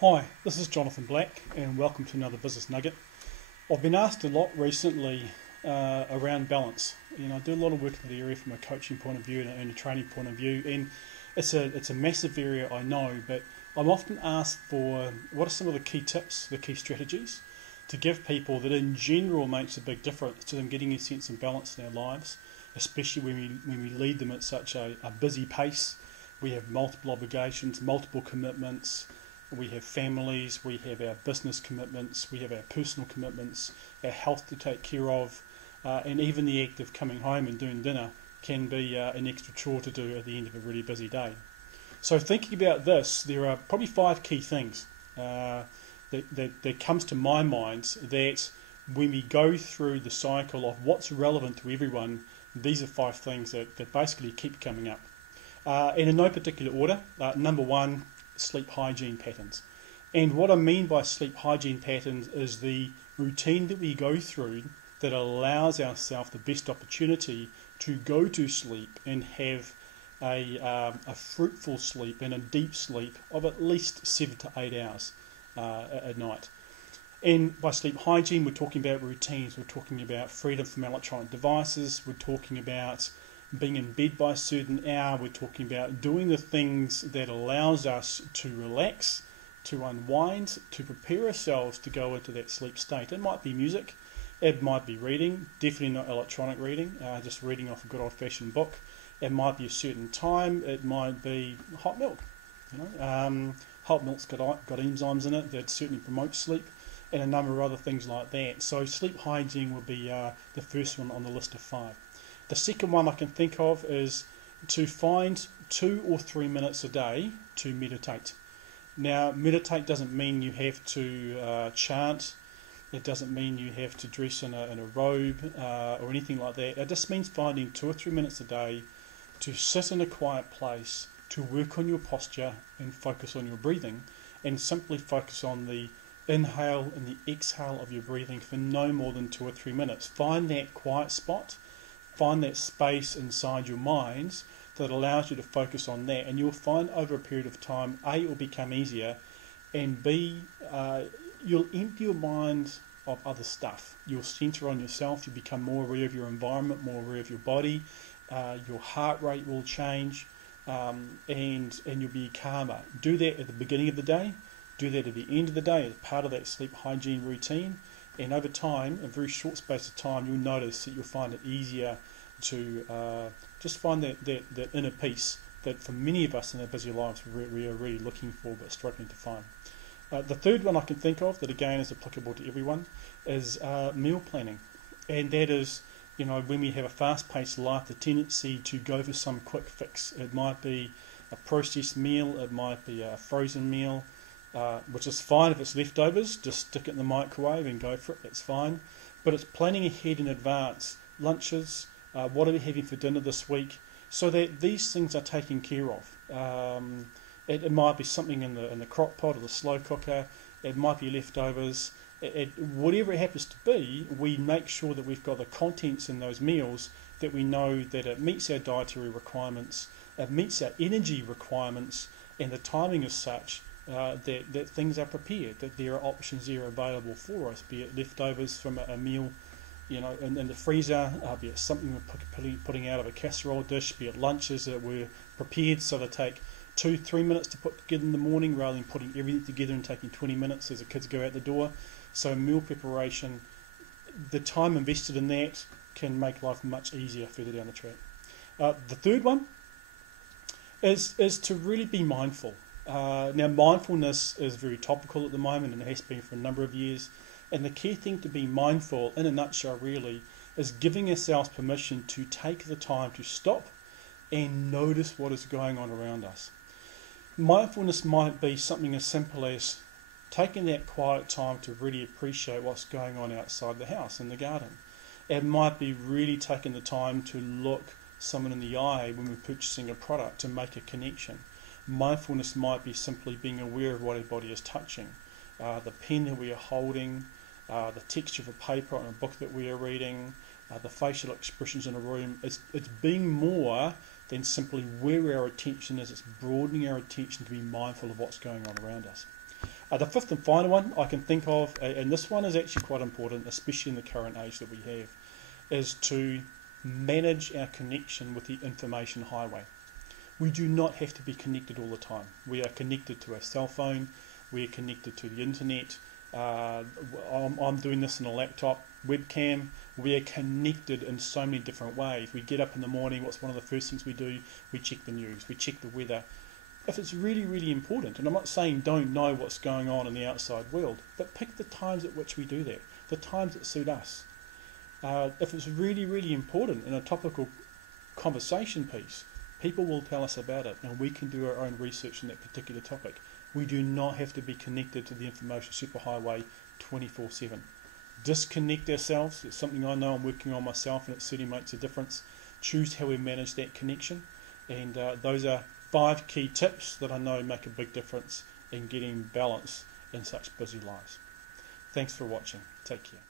Hi, this is Jonathan Black and welcome to another Business Nugget. I've been asked a lot recently around balance. I do a lot of work in the area from a coaching point of view and a training point of view, and it's a massive area, I know, but I'm often asked for what are some of the key tips, the key strategies to give people that in general makes a big difference to them getting a sense of balance in their lives, especially when we lead them at such a busy pace. We have multiple obligations, multiple commitments. We have families, we have our business commitments, we have our personal commitments, our health to take care of, and even the act of coming home and doing dinner can be an extra chore to do at the end of a really busy day. So thinking about this, there are probably five key things that comes to my mind that when we go through the cycle of what's relevant to everyone, these are five things that basically keep coming up. And in no particular order, number one, sleep hygiene patterns. And what I mean by sleep hygiene patterns is the routine that we go through that allows ourselves the best opportunity to go to sleep and have a fruitful sleep and a deep sleep of at least 7 to 8 hours at night. And by sleep hygiene, we're talking about routines, we're talking about freedom from electronic devices, we're talking about being in bed by a certain hour, we're talking about doing the things that allows us to relax, to unwind, to prepare ourselves to go into that sleep state. It might be music, it might be reading, definitely not electronic reading, just reading off a good old-fashioned book. It might be a certain time, it might be hot milk. Hot milk's got enzymes in it that certainly promote sleep, and a number of other things like that. So sleep hygiene will be the first one on the list of five. The second one I can think of is to find 2 or 3 minutes a day to meditate. Now, meditate doesn't mean you have to chant. It doesn't mean you have to dress in a robe or anything like that. It just means finding 2 or 3 minutes a day to sit in a quiet place, to work on your posture and focus on your breathing, and simply focus on the inhale and the exhale of your breathing for no more than 2 or 3 minutes. Find that quiet spot. Find that space inside your minds that allows you to focus on that, and you'll find over a period of time, A, it will become easier, and B, you'll empty your mind of other stuff. You'll center on yourself, you'll become more aware of your environment, more aware of your body, your heart rate will change, and you'll be calmer. Do that at the beginning of the day, do that at the end of the day as part of that sleep hygiene routine. And over time, a very short space of time, you'll notice that you'll find it easier to just find that inner peace that for many of us in our busy lives we are really looking for but struggling to find. The third one I can think of that again is applicable to everyone is meal planning. And that is, when we have a fast-paced life, the tendency to go for some quick fix. It might be a processed meal, it might be a frozen meal, which is fine if it's leftovers, just stick it in the microwave and go for it, that's fine. But it's planning ahead in advance, lunches, what are we having for dinner this week, so that these things are taken care of. It might be something in the crock pot or the slow cooker, it might be leftovers, whatever it happens to be, we make sure that we've got the contents in those meals that we know that it meets our dietary requirements, it meets our energy requirements, and the timing is such that things are prepared, that there are options there available for us, be it leftovers from a meal in the freezer, be it something we're putting out of a casserole dish, be it lunches that were prepared so they take 2-3 minutes to put together in the morning rather than putting everything together and taking 20 minutes as the kids go out the door. So meal preparation, the time invested in that can make life much easier further down the track. The third one is to really be mindful. Now, mindfulness is very topical at the moment and it has been for a number of years. And the key thing to be mindful, in a nutshell really, is giving ourselves permission to take the time to stop and notice what is going on around us. Mindfulness might be something as simple as taking that quiet time to really appreciate what's going on outside the house, in the garden. It might be really taking the time to look someone in the eye when we're purchasing a product to make a connection. Mindfulness might be simply being aware of what our body is touching, the pen that we are holding, the texture of a paper on a book that we are reading, the facial expressions in a room. It's being more than simply where our attention is. It's broadening our attention to be mindful of what's going on around us. The fifth and final one I can think of, and this one is actually quite important, especially in the current age that we have, is to manage our connection with the information highway. We do not have to be connected all the time. We are connected to our cell phone, we are connected to the internet. I'm doing this on a laptop webcam. We are connected in so many different ways. We get up in the morning, what's one of the first things we do? We check the news, we check the weather. If it's really, really important, and I'm not saying don't know what's going on in the outside world, but pick the times at which we do that, the times that suit us. If it's really, really important in a topical conversation piece, people will tell us about it, and we can do our own research on that particular topic. We do not have to be connected to the information superhighway 24/7. Disconnect ourselves. It's something I know I'm working on myself, and it certainly makes a difference. Choose how we manage that connection, and those are 5 key tips that I know make a big difference in getting balance in such busy lives. Thanks for watching. Take care.